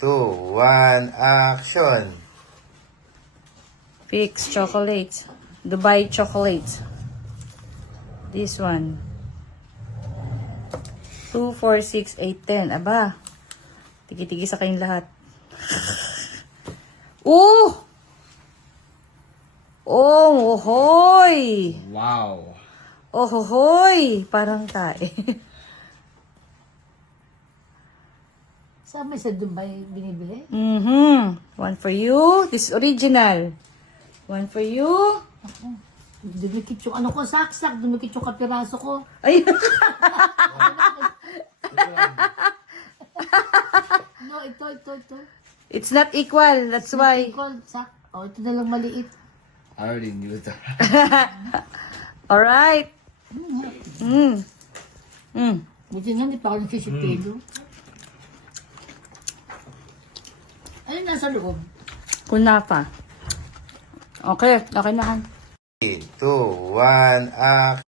2, 1, action! Fix chocolates. Dubai chocolates. This one. 2, 4, 6, 8, 10. Aba. Tigi-tigi sa kayong lahat. Oh! Oh, hoy! Wow. Oh, hoy! Parang tae. Saan may sa Dubai binibili? One for you. This is original. One for you. Dumikit yung ano ko, saksak. Dumikit yung kapiraso ko. Ay! No, ito. It's not equal. That's why. Ito, sak. Oh, ito na lang maliit. I already knew that. Alright. Buti nga, hindi pa ako nagsisipilo. Ano nasa loob? Kunafa. Okay. Okay na. 2, 1, action!